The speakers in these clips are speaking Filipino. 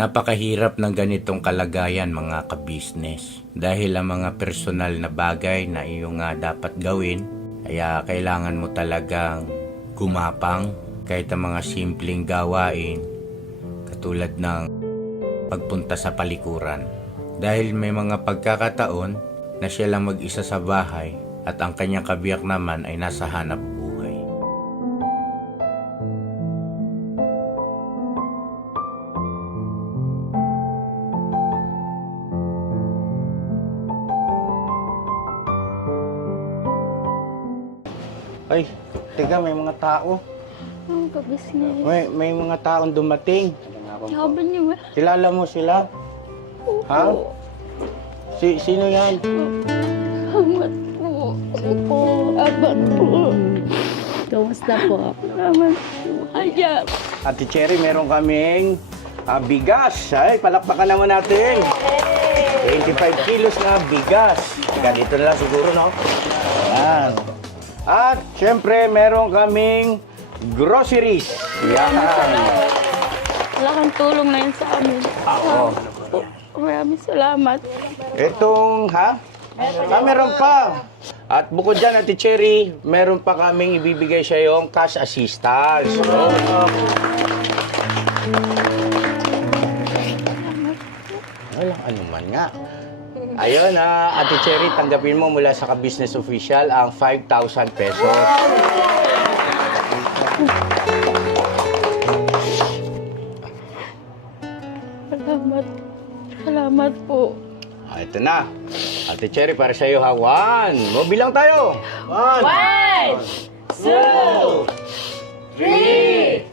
Napakahirap ng ganitong kalagayan mga kabisnes dahil ang mga personal na bagay na iyong dapat gawin kaya kailangan mo talagang gumapang kahit ang mga simpleng gawain katulad ng pagpunta sa palikuran. Dahil may mga pagkakataon na siya lang mag-isa sa bahay at ang kanyang kabiyak naman ay nasa hanap buhay. Ay, teka, may mga tao. Ang kabisnes. May mga taong dumating. Sabi niyo ba? Kilala mo sila? Ha? Sino yan? Salamat po. Salamat po. Kamusta po? Salamat po. Kaya. Ate Cherry, meron kaming bigas. Ay, palakpakan naman natin. 25 kilos na bigas. Ganito na lang siguro, no? Yan. At, syempre, meron kaming groceries. Yan. Malaking tulong na yun sa amin. Oo. Maraming salamat. Itong, meron pa. At bukod dyan, Ate Cherry, meron pa kaming ibibigay sa yung cash assistance. So, walang anuman nga. Ayun, Ate Cherry, tanggapin mo mula sa ka-business official ang 5,000 pesos. Salamat. Salamat po. Ito na. Ate Cherry, para sa iyo, ha? 1. Bilang tayo. 1, 2, 3,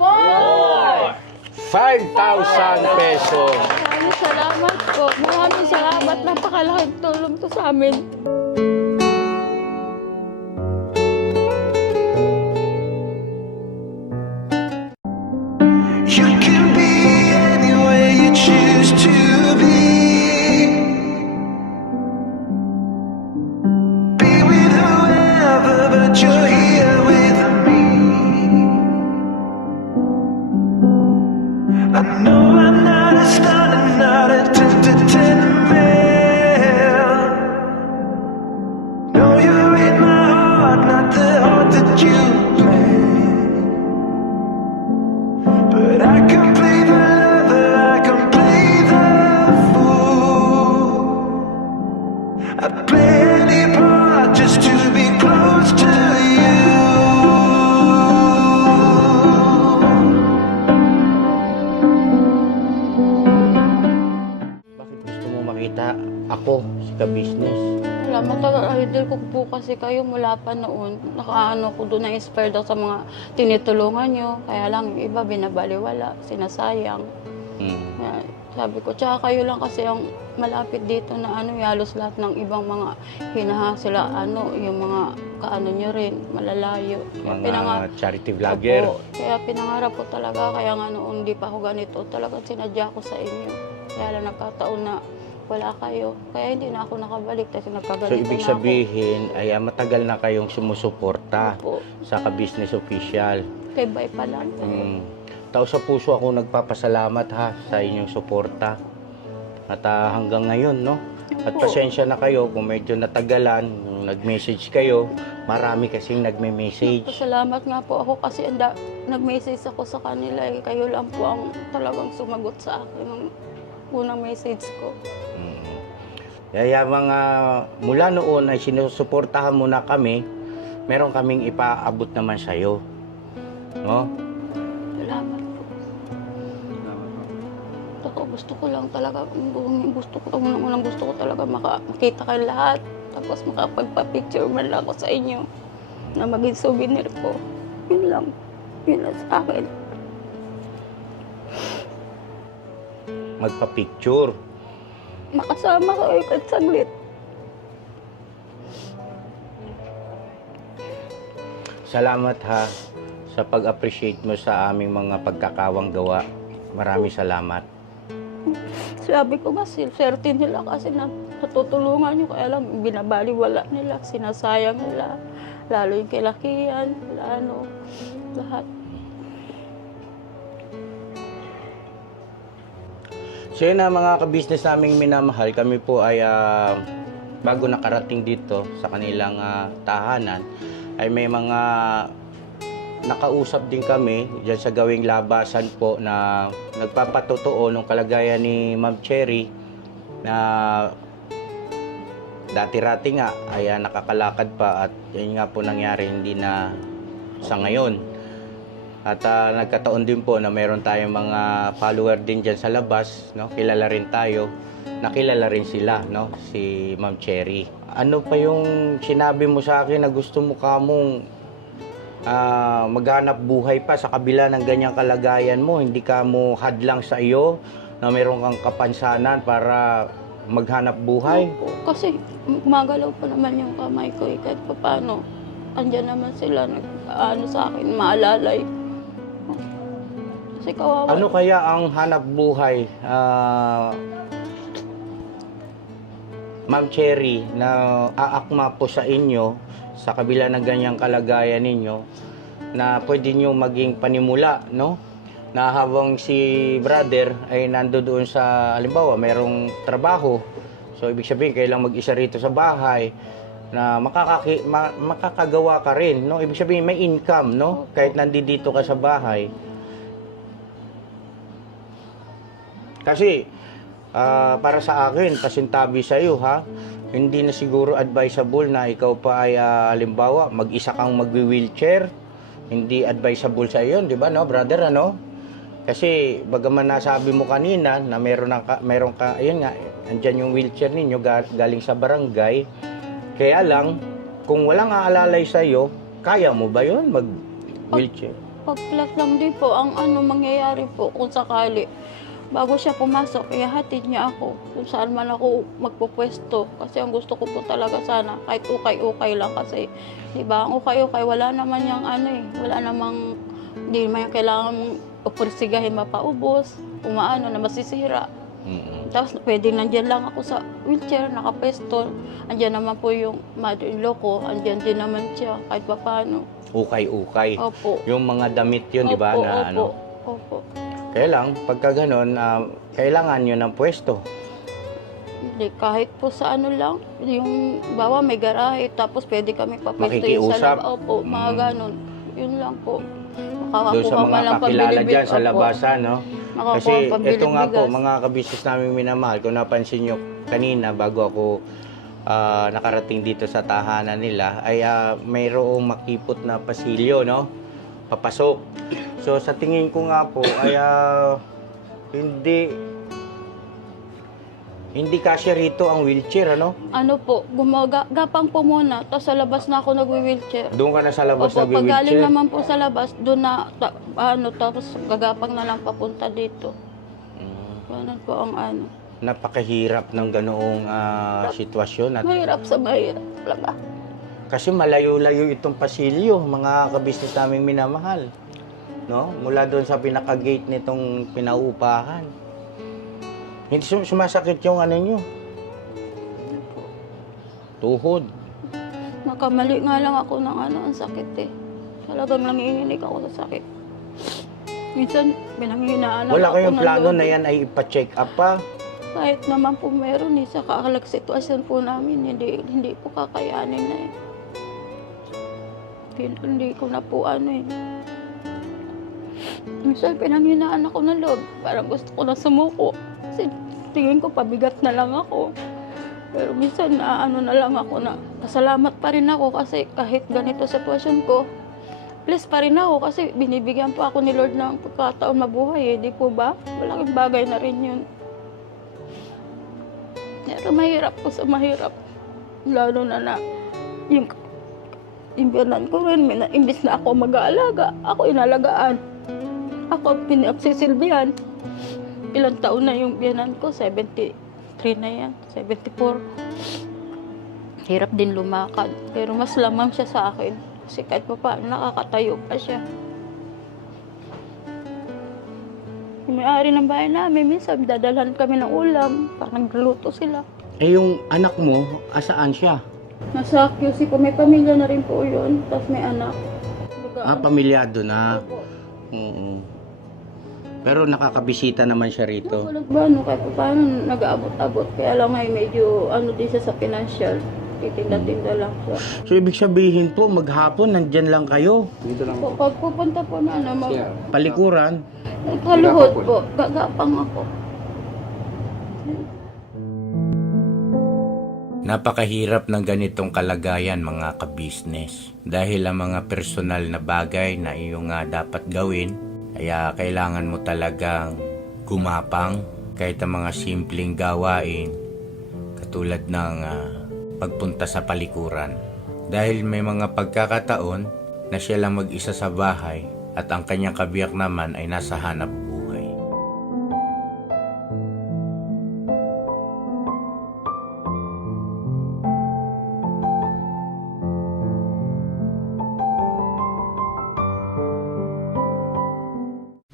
4, 5,000 pesos. Maraming salamat po. Maraming salamat. Napakalaking tulong to sa amin. You can be anywhere you choose to be. Be with whoever, but you're here with me. I know I'm not a star, I'm not a 10 to 10 man. No, you're in my heart, not the heart that you planned. But I can play the lover, I can play the fool. I'd play any part just to be close to you. Bakit gusto mo makita ako, si ka-business? Salamat talaga. Idol ko po kasi kayo mula pa noon. Nakaano ko doon, na-inspired ako sa mga tinitulungan nyo. Kaya lang yung iba binabaliwala, sinasayang. Kaya sabi ko, tsaka kayo lang kasi ang malapit dito na halos lahat ng ibang mga sila, yung mga kaano nyo rin, malalayo. Mga charity vlogger. Opo, kaya pinangarap ko talaga, kaya nga noon di pa ako ganito, talagang sinadya ko sa inyo. Kaya lang nagkataon na wala kayo. Kaya hindi na ako nakabalik kasi So, nagkaganito ibig na ako. sabihin, ay matagal na kayong sumusuporta Opo. sa ka-business official. Kay Bay pa lang. Tao sa puso ako nagpapasalamat sa inyong suporta. At hanggang ngayon, no? At Opo. pasensya na kayo kung medyo natagalan, nung nag-message kayo, marami kasing nagme-message. Salamat nga po ako kasi nag-message ako sa kanila. Kayo lang po ang talagang sumagot sa akin ng unang message ko. Kaya mga mula noon ay sinusuportahan mo na kami, meron kaming ipaabot naman sa'yo. No? Salamat po. Gusto ko lang talaga, unang gusto ko talaga makita kayo lahat. Tapos makapagpa-picture man lang ako sa inyo na maging souvenir ko. Yun lang. Yun lang sa akin. Magpa-picture. Makasama ko kahit saglit. Salamat sa pag-appreciate mo sa aming mga pagkakawang gawa. Maraming salamat. Sabi ko nga, swerte nila kasi natutulungan nyo. Kaya lang, binabaliwala nila, sinasayang nila. Lalo yung kilakihan, lahat. So yun na mga ka-business naming minamahal, kami po ay bago nakarating dito sa kanilang tahanan, ay may mga nakausap din kami dyan sa gawing labasan po na nagpapatotoo ng kalagayan ni Ma'am Cherry na dati-rati nga ay nakakalakad pa at yun nga po nangyari, hindi na sa ngayon. At nagkataon din po na meron tayong mga follower din dyan sa labas, no? Kilala rin tayo, nakilala rin sila, no? Si Ma'am Cherry. Ano pa yung sinabi mo sa akin na gusto mo kamong maghanap buhay pa sa kabila ng ganyang kalagayan mo? Hindi ka mo hadlang sa iyo na meron kang kapansanan para maghanap buhay? Opo, kasi gumagalaw pa naman yung kamay ko, kahit pa paano. Andyan naman sila, nag-ano sa akin, maalalay. Kasi kawawa. Ano kaya ang hanap buhay, Ma'am Cherry, na aakma po sa inyo sa kabila ng ganyang kalagayan ninyo na pwede nyo maging panimula, no? Na habang si brother ay nandoon sa, halimbawa, mayroong trabaho. So, ibig sabihin, kailang mag-isa rito sa bahay na makakagawa ka rin, no? Ibig sabihin, may income, no? Kahit nandito ka sa bahay. Kasi, para sa akin, pasintabi sa iyo, ha? Hindi na siguro advisable na ikaw pa ay, halimbawa, mag-isa kang magwi-wheelchair. Hindi advisable sa iyo, di ba, no, brother, ano? Kasi, bagaman nasabi mo kanina na meron ka, ayun nga, andyan yung wheelchair ninyo galing sa barangay. Kaya lang, kung walang aalalay sa iyo, kaya mo ba yun mag-wheelchair? Pag-plus lang din po, ang ano mangyayari po kung sakali. Bago siya pumasok, ihahatid niya ako kung saan man ako magpupwesto. Kasi ang gusto ko po talaga sana, kahit ukay-ukay lang kasi, di ba, ang ukay-ukay, wala naman yung ano eh, wala namang, hindi naman yung kailangan opursigahin mapaubos, umaano na masisira. Tapos pwede nandiyan lang ako sa wheelchair, nakapwesto. Andiyan naman po yung mother-in-law ko, andiyan din naman siya, kahit pa paano. Ukay-ukay. Opo. Yung mga damit yun, di ba, Opo, na opo, ano? Opo. Kaya lang, pagka ganun, kailangan nyo ng pwesto. Hindi, kahit po sa ano lang, yung bawa may garahe, tapos pwede kami papwesto yung Makikiusap? sa labas. Opo, mga ganun. Yun lang po. Doon sa mga kakilala dyan sa labasan, no? Nakakuha Kasi pambiling ito nga po, bigas. mga kabisnes namin minamahal, kung napansin nyo kanina bago ako nakarating dito sa tahanan nila, ay mayroong makipot na pasilyo, no? Papasok. So sa tingin ko nga po ay hindi kasya rito ang wheelchair, ano? Ano po, gumagapang po muna, tapos sa labas na ako nagwi-wheelchair. Doon ka na sa labas Opo, pag galing nag-wheelchair. naman po sa labas, doon na, tapos gagapang na lang papunta dito. Ganun po ang ano. Napakahirap ng ganoong sitwasyon at Mahirap sa mahirap talaga. kasi malayo-layo itong pasilyo, mga kabisnes naming minamahal. No? Mula doon sa pinaka-gate nitong pinaupahan. Hindi sumasakit yung ano nyo. Tuhod. Nakamali nga lang ako ng ano, ang sakit eh. Talagang nanginginig ako sa sakit. Minsan, pinanghinaan ako. Wala kayong ng plano loob. na yan ay ipa-check up pa? Kahit naman po meron eh, sa kakalag sitwasyon po namin, hindi po kakayanin na eh. Hindi ko na po ano eh. Minsan, pinanghinaan ako ng loob. Parang gusto ko na sumuko. Kasi tingin ko pabigat na lang ako. Pero minsan ano na lang ako na pasalamat pa rin ako kasi kahit ganito sitwasyon ko, blessed pa rin ako kasi binibigyan po ako ni Lord ng pagkataon mabuhay eh. Di po ba? Malaking bagay na rin yun. Pero mahirap po sa mahirap. Lalo na yung biyanan ko rin, imbis na ako mag-aalaga, ako inalagaan. Ako pinagsisilbihan. Ilang taon na yung biyanan ko, 73 na yan, 74. Hirap din lumakad, pero mas lamang siya sa akin. Kasi kahit pa paano, nakakatayo pa siya. Yung may-ari ng bahay namin, minsan dadalhan kami ng ulam, parang nagluto sila. Eh yung anak mo, asaan siya? Nasa QC po, may pamilya na rin po yun, tapos may anak. Pamilyado na. Opo. Oo. Pero nakakabisita naman siya rito. Walang ba, ano, kahit paano nag-aabot-abot. Kaya lang ay medyo ano din siya sa financial. Titinda-tinda lang siya. So, ibig sabihin po, maghapon, nandyan lang kayo. Pag pupunta po na, Palikuran. kaluhod po, gagapang ako. Napakahirap ng ganitong kalagayan mga kabisnes. Dahil ang mga personal na bagay na iyong dapat gawin, kaya kailangan mo talagang gumapang kahit ang mga simpleng gawain katulad ng pagpunta sa palikuran. Dahil may mga pagkakataon na siya lang mag-isa sa bahay at ang kanyang kabiyak naman ay nasa hanap buhay.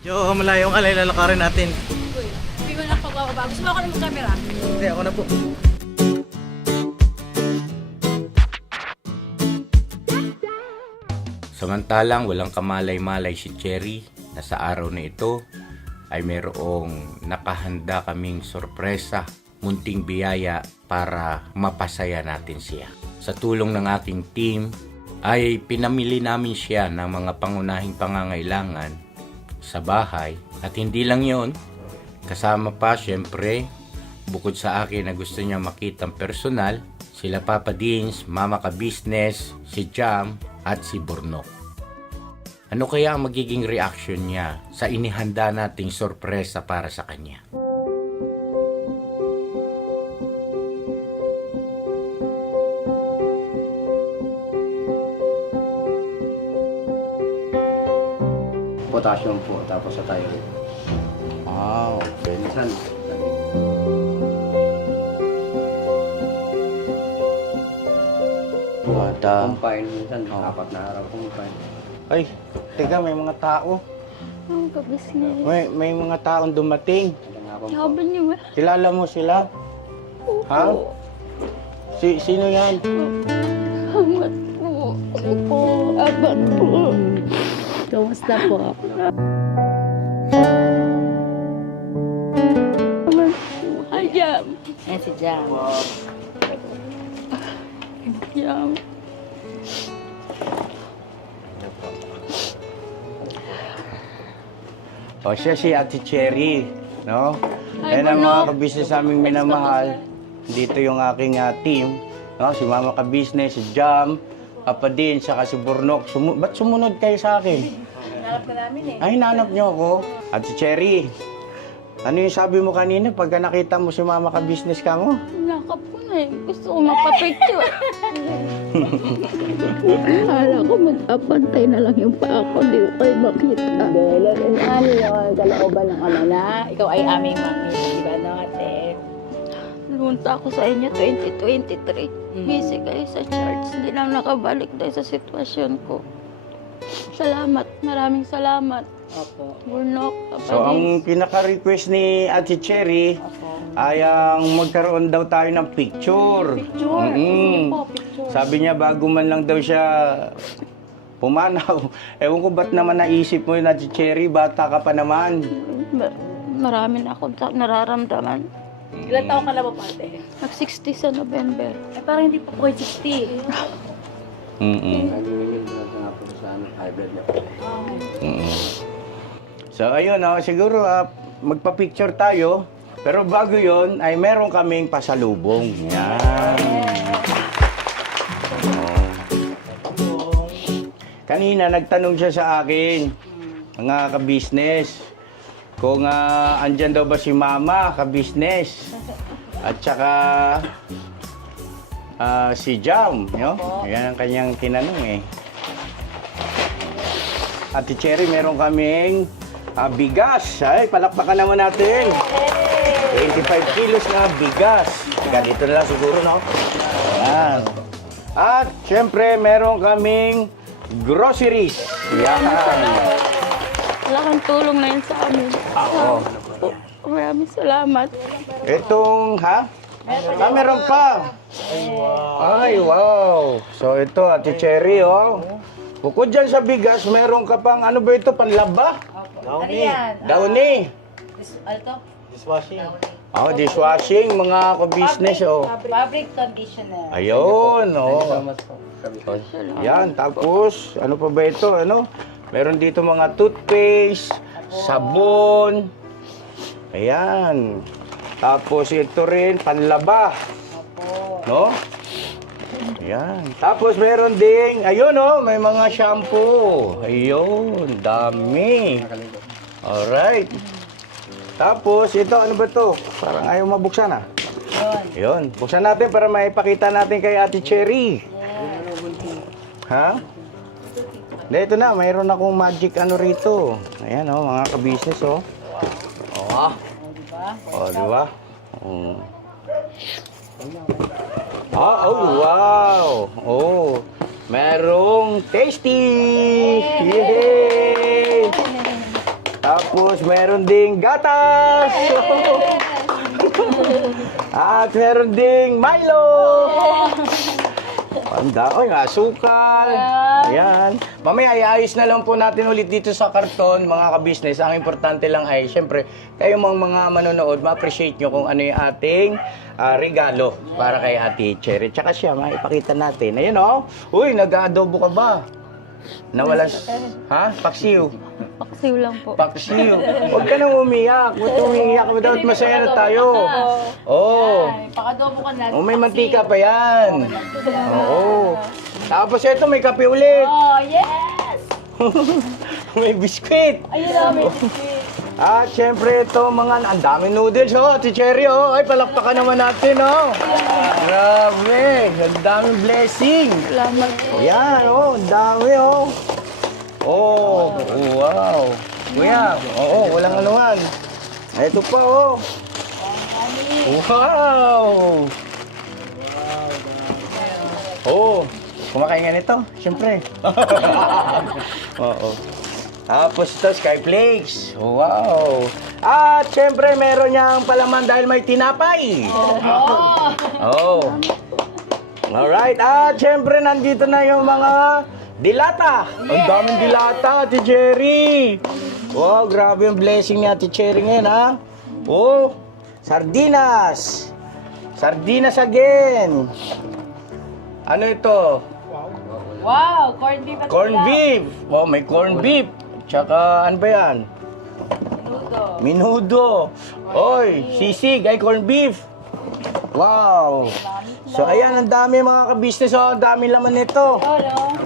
Jo, malayong alay lalakarin natin. Hindi ko na pagbababa. Gusto mo ako na mag-camera? Hindi, ako na po. Samantalang walang kamalay-malay si Cherry na sa araw na ito ay mayroong nakahanda kaming sorpresa, munting biyaya para mapasaya natin siya. Sa tulong ng aking team ay pinamili namin siya ng mga pangunahing pangangailangan sa bahay at hindi lang yon, kasama pa syempre bukod sa akin na gusto niya makitang personal, sila Papa Dins, Mama Ka Business, si Jam at si Burnok. Ano kaya ang magiging reaction niya sa inihanda nating sorpresa para sa kanya? Potassium po, tapos sa thyroid. Ah, okay. Minsan, combine, minsan, 4 na araw combine. Ay, teka, may mga tao. Ang kabisnes. May mga taong dumating. Sabi niyo ba? Kilala mo sila? Ha? Sino yan? Amat po. Opo. Amat po. Kamusta po? Amat po. Ay, Jam. Ayan si Jam. Jam. O siya si Ate Cherry, no? Hi, Ayan ang mga Burnok. kabisnes naming minamahal. Dito yung aking team, no? Si Mama Ka Business, si Jam, Papa Din, saka si Burnok. Ba't sumunod kayo sa akin? Hinanap ka namin eh. Ay, hinanap niyo ako. Ate Cherry, ano yung sabi mo kanina pagka nakita mo si Mama Ka Business ka mo? Nakap ko na eh. Gusto ko magpa-picture. Akala ko mag-apantay na lang yung paa ko. Hindi ko kayo makita. Dahil ano yung kalooban ng ama na ikaw ay aming mami. Diba no, ate? Lunta ako sa inyo 2023. Busy kayo sa church. Hindi lang nakabalik dahil sa sitwasyon ko. Salamat. Maraming salamat. Opo. Burnok. So, ang pinaka-request ni Ate Cherry ay ang magkaroon daw tayo ng picture. Picture. Mm-mm. Sige po, picture. Sabi niya bago man lang daw siya pumanaw. Ewan ko ba't naman naisip mo yun, Ate Cherry, bata ka pa naman. Marami na akong nararamdaman. Ilan taon ka na ba, ate? Nag-60 sa November. Ay, parang hindi pa po kayo 60. Mm-mm. Lagi yun, nga po sa high blood level. Mm-mm. So, ayun, siguro magpa-picture tayo. Pero bago yon ay meron kaming pasalubong. Yan. Oh. Kanina nagtanong siya sa akin, mga ka-business, kung andyan daw ba si Mama ka-business at saka si Jam. Yan ang kanyang tinanong eh. Ate Cherry, meron kaming bigas. Ay, palakpakan naman natin. 25 kilos na bigas. Ganito na lang siguro, no? Yan. At, syempre, meron kaming groceries. Yan. Malaking tulong na yun sa amin. Oo. Maraming salamat. Itong, meron pa. Ay, wow. So, ito, Ate Cherry, oh. Bukod dyan sa bigas, meron ka pang, ano ba ito, panlaba? Ano yan? Downy. Ano to? Dishwashing. Oh, dishwashing, mga ka-business, oh. Fabric conditioner. Ayun, oh. Salamat po. Yan, tapos, ano pa ba ito, ano? Meron dito mga toothpaste, sabon. Ayan. Tapos ito rin, panlaba. No? Ayan. Tapos meron ding, ayun oh, may mga shampoo. Ayun, dami. Alright. Tapos, ito, ano ba to? Parang ayaw mabuksan ah. Ayun. Buksan natin para maipakita natin kay Ate Cherry. Ha? Hindi, ito na. Mayroon akong magic ano rito. Ayan oh, mga ka-business oh. Oh. Oh, di ba? Oh, wow. Oh. Merong tasty. Yay! Tapos meron ding gatas. At meron ding Milo. Panda, oy, asukal. Ayan. Mamaya iayos na lang po natin ulit dito sa karton, mga ka-business. Ang importante lang ay, syempre, kayo mga manonood, ma-appreciate nyo kung ano yung ating regalo para kay Ate Cherry. Tsaka siya, maipakita natin. Ayan o. Uy, nag-adobo ka ba? Nawalas, ha? Paksiw. Paksiw lang po. Paksiw. Huwag ka nang umiyak. Huwag ka umiyak. Dapat masaya na tayo. Oo. Pakadobo ka na. Oh, may mantika pa yan. Oo. Tapos ito, may kape ulit. Oh, yes! May biskwit. Ayun na, may biscuit. At syempre ito, ang daming noodles. Oh, Ate Cherry, oh. Ay, palakpakan naman natin, oh. Grabe. Ang daming blessing. Salamat po. Yan, oh. Ang dami, oh. Oh, wow. Kuya, oo, walang anuman. Ito pa, oh. Wow. Oh, kumakain nga nito, syempre. Oo. Tapos ito, Skyflakes. Wow. At syempre, meron niyang palaman dahil may tinapay. Oh. Alright. At syempre, nandito na yung mga dilata. Ang daming dilata, Ate Cherry. Wow, grabe yung blessing ni Ate Cherry ngayon, ha? Oh, sardinas. Sardinas again. Ano ito? Wow, corned beef at Corn ulam. beef. Oh, may corn beef. Tsaka, ano ba yan? Minudo. Minudo. Oy, sisig ay corn beef. Wow. So, ayan, ang dami mga ka-business. Oh, ang dami laman nito.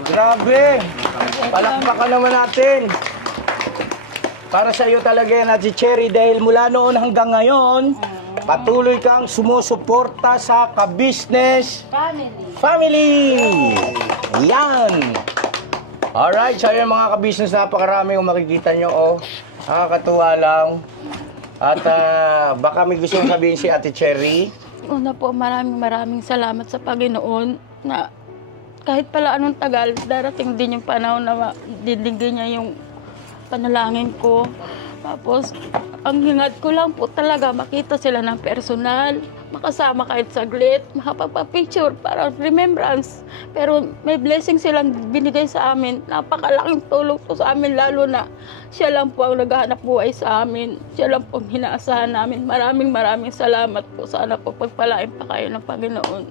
Grabe. Palakpakan naman natin. Para sa iyo talaga yan, Ate Cherry, dahil mula noon hanggang ngayon, patuloy kang sumusuporta sa ka-business family. Yan. Alright, so yun mga ka-business, napakarami kung makikita nyo, oh. Nakakatuwa lang. At baka may gusto mong sabihin si Ate Cherry. Una po, maraming salamat sa Panginoon na kahit pala anong tagal, darating din yung panahon na didinggin niya yung panalangin ko. Tapos, ang hingat ko lang po talaga, makita sila ng personal, makasama kahit saglit, makapagpa-picture para remembrance. Pero may blessing silang binigay sa amin. Napakalaking tulong po sa amin, lalo na siya lang po ang naghahanap buhay sa amin. Siya lang po ang hinaasahan namin. Maraming salamat po. Sana po pagpalain pa kayo ng Panginoon.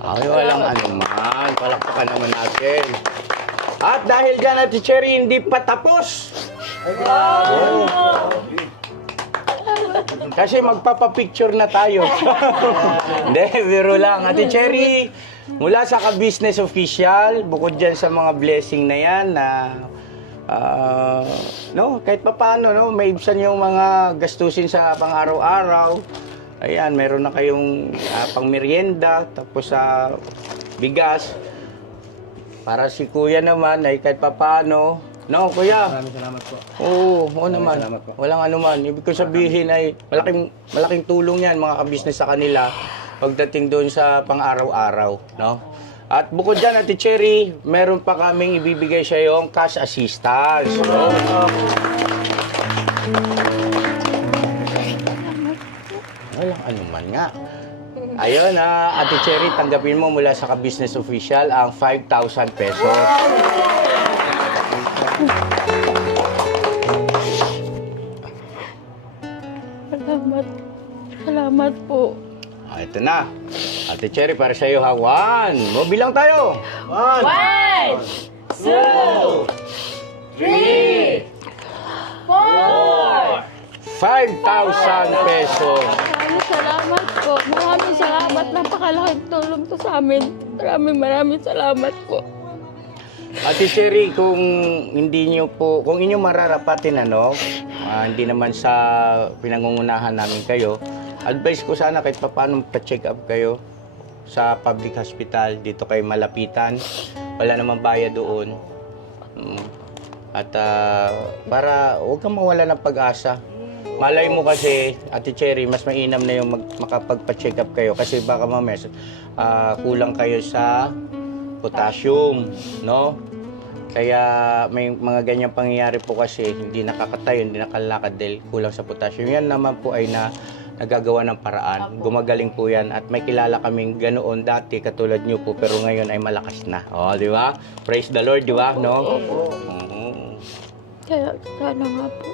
Ay, walang anuman. Palakpakan naman natin. At dahil dyan, Ate Cherry, hindi pa tapos. Oh. Kasi magpapapicture na tayo. Hindi, biro lang. Ate Cherry, mula sa ka-business official, bukod dyan sa mga blessing na yan, na no, kahit pa paano, no, maibsan yung mga gastusin sa pang-araw-araw. Ayan, meron na kayong pang-merienda, tapos sa bigas. Para si Kuya naman, ay kahit pa paano, no, Kuya? Maraming salamat po. Oo naman. Salamat po. Walang anuman. Ibig ko sabihin ay malaking tulong yan mga ka-business sa kanila pagdating doon sa pang-araw-araw, no? At bukod dyan, Ate Cherry, meron pa kaming ibibigay sa yung cash assistance. No? Walang anuman nga. Ayun, Ate Cherry, tanggapin mo mula sa ka-business official ang 5,000 pesos. Salamat. Salamat po. Ito na. Ate Cherry, para sa iyo ha. 1. Bilang tayo. 1, 2, 3, 4, 5,000 pesos. Maraming salamat po. Maraming salamat. Napakalaking tulong to sa amin. Maraming salamat po. Ate Cherry, kung inyo mararapatin hindi naman sa pinangungunahan namin kayo, advice ko sana kahit paano pa-check up kayo sa public hospital dito kay malapitan. Wala namang bayad doon. At para huwag kang mawala ng pag-asa. Malay mo kasi, Ate Cherry, mas mainam na yung makapagpa-check up kayo kasi baka mamaya kulang kayo sa potassium, no? Kaya may mga ganyang pangyayari po kasi hindi nakakatayo, hindi nakalakad dahil kulang sa potassium. Yan naman po ay nagagawa ng paraan. Gumagaling po yan at may kilala kaming ganoon dati katulad nyo po pero ngayon ay malakas na. Oh, di ba? Praise the Lord, di ba? No? Kaya sana nga po.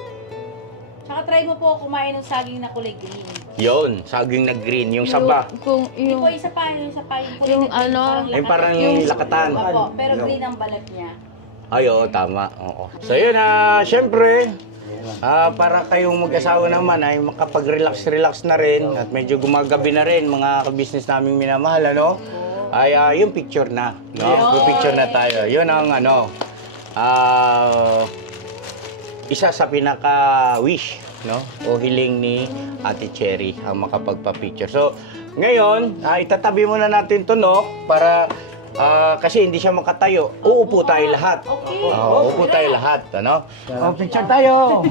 Tsaka try mo po kumain ng saging na kulay green. Yon, saging na green, yung saba. Hindi po, isa pa yung kulay Yung na green, ano, Ay parang lakatan. Opo, pero green ang balat niya. Ay, oo, tama. Oo. So yun, syempre, para kayong mag-asawa naman ay makapag-relax na rin at medyo gumagabi na rin mga ka-business naming minamahal, ay yung picture na. No? Picture na tayo. Yun ang isa sa pinaka-wish, o hiling ni Ate Cherry ang makapagpa-picture. So, ngayon, itatabi muna natin to, para kasi hindi siya makatayo. Uupo tayo lahat. Okay. Uupo tayo lahat, picture tayo.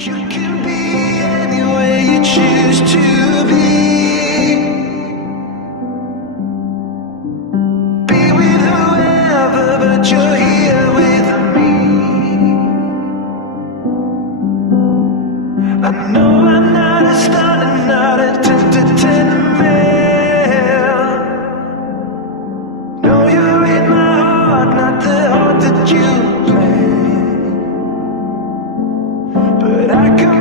You can be anywhere you choose to be. Be with whoever, but you're here with me. I know I'm not a star, I'm not a 10 to 10 man. No, you're in my heart, not the heart that you planned. But I can